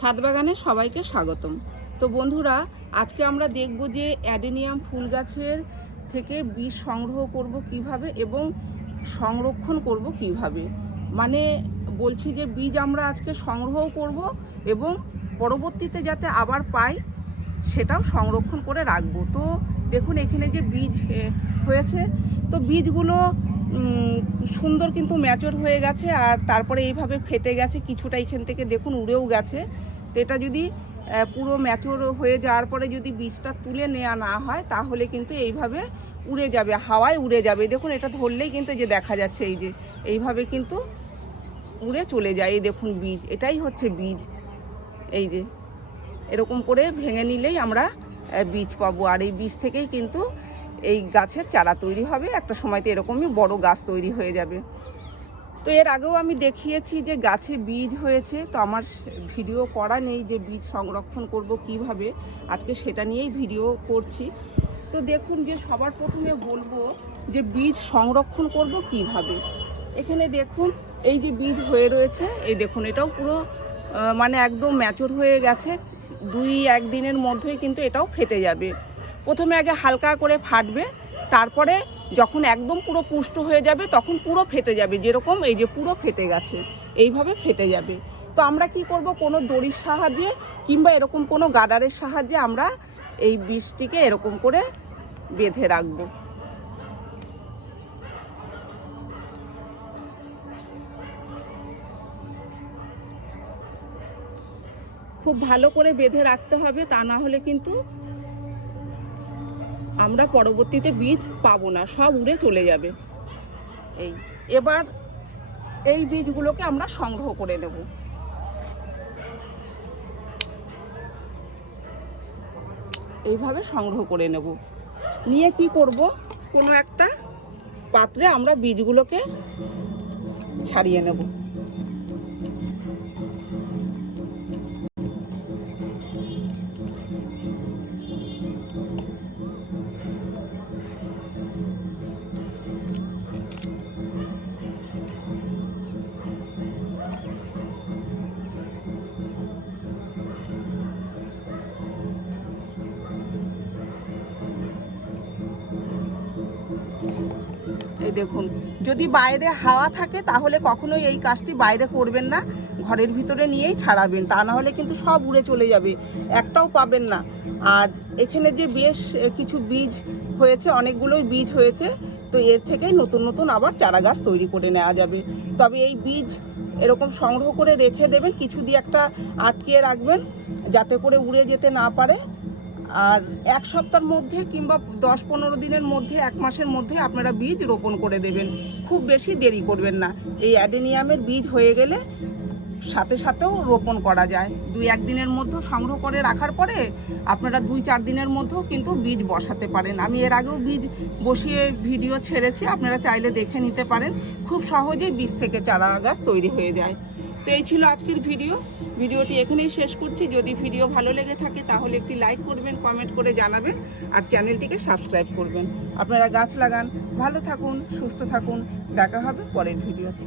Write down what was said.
ছাদ বাগানে সবাইকে স্বাগতম। তো বন্ধুরা, আজকে আমরা দেখব যে অ্যাডেনিয়াম ফুল গাছের থেকে বীজ সংগ্রহ করব কিভাবে এবং সংরক্ষণ করব কিভাবে। মানে বলছি যে বীজ আমরা আজকে সংগ্রহ করব এবং পরবর্তীতে যাতে আবার পাই সেটাও সংরক্ষণ করে রাখবো। তো দেখুন এখানে যে বীজ হয়েছে, তো বীজগুলো সুন্দর কিন্তু ম্যাচিওর হয়ে গেছে, আর তারপরে এইভাবে ফেটে গেছে, কিছুটা এখান থেকে দেখুন উড়েও গেছে। তো এটা যদি পুরো ম্যাচিওর হয়ে যাওয়ার পরে যদি বীজটা তুলে নেওয়া না হয় তাহলে কিন্তু এইভাবে উড়ে যাবে, হাওয়ায় উড়ে যাবে। দেখুন এটা ধরলেই কিন্তু যে দেখা যাচ্ছে এই যে এইভাবে কিন্তু উড়ে চলে যায়। এই দেখুন বীজ, এটাই হচ্ছে বীজ। এই যে এরকম করে ভেঙে নিলেই আমরা বীজ পাবো, আর এই বীজ থেকেই কিন্তু এই গাছের চারা তৈরি হবে। একটা সময়তে এরকমই বড় গাছ তৈরি হয়ে যাবে। তো এর আগেও আমি দেখিয়েছি যে গাছে বীজ হয়েছে, তো আমার ভিডিও করা নেই যে বীজ সংরক্ষণ করব কিভাবে, আজকে সেটা নিয়েই ভিডিও করছি। তো দেখুন যে সবার প্রথমে বলবো যে বীজ সংরক্ষণ করব কিভাবে। এখানে দেখুন এই যে বীজ হয়ে রয়েছে, এই দেখুন এটাও পুরো মানে একদম ম্যাচিওর হয়ে গেছে। 2-1 দিনের মধ্যেই কিন্তু এটাও ফেটে যাবে। প্রথমে আগে হালকা করে ফাটবে, তারপরে যখন একদম পুরো পুষ্ট হয়ে যাবে তখন পুরো ফেটে যাবে। যেরকম এই যে পুরো ফেটে গেছে, এইভাবে ফেটে যাবে। তো আমরা কি করব, কোনো দড়ির সাহায্যে কিংবা এরকম কোনো গার্ডারের সাহায্যে আমরা এই বীজটিকে এরকম করে বেঁধে রাখবো। খুব ভালো করে বেঁধে রাখতে হবে, তা না হলে কিন্তু আমরা পরবর্তীতে বীজ পাবো না, সব উড়ে চলে যাবে। এবার এই বীজগুলোকে আমরা সংগ্রহ করে নেব। এইভাবে সংগ্রহ করে নেব, নিয়ে কি করব, কোনো একটা পাত্রে আমরা বীজগুলোকে ছাড়িয়ে নেব। এই দেখুন, যদি বাইরে হাওয়া থাকে তাহলে কখনোই এই কাজটি বাইরে করবেন না, ঘরের ভিতরে নিয়েই ছাড়াবেন, তা না হলে কিন্তু সব উড়ে চলে যাবে, একটাও পাবেন না। আর এখানে যে বেশ কিছু বীজ হয়েছে, অনেকগুলোই বীজ হয়েছে, তো এর থেকেই নতুন নতুন আবার চারা গাছ তৈরি করে নেওয়া যাবে। তবে এই বীজ এরকম সংগ্রহ করে রেখে দেবেন, কিছু দিয়ে একটা আটকিয়ে রাখবেন যাতে করে উড়ে যেতে না পারে। আর 1 সপ্তাহের মধ্যে কিংবা 10-15 দিনের মধ্যে, 1 মাসের মধ্যে আপনারা বীজ রোপণ করে দেবেন, খুব বেশি দেরি করবেন না। এই অ্যাডেনিয়ামের বীজ হয়ে গেলে সাথে সাথেও রোপণ করা যায়। 2-1 দিনের মধ্যে সংগ্রহ করে রাখার পরে আপনারা 2-4 দিনের মধ্যেও কিন্তু বীজ বসাতে পারেন। আমি এর আগেও বীজ বসিয়ে ভিডিও ছেড়েছি, আপনারা চাইলে দেখে নিতে পারেন। খুব সহজেই বীজ থেকে চারা গাছ তৈরি হয়ে যায়। তো এই ছিল আজকের ভিডিওটি এখানেই শেষ করছি। যদি ভিডিও ভালো লেগে থাকে তাহলে একটি লাইক করবেন, কমেন্ট করে জানাবেন, আর চ্যানেলটিকে সাবস্ক্রাইব করবেন। আপনারা গাছ লাগান, ভালো থাকুন, সুস্থ থাকুন। দেখা হবে পরের ভিডিওতে।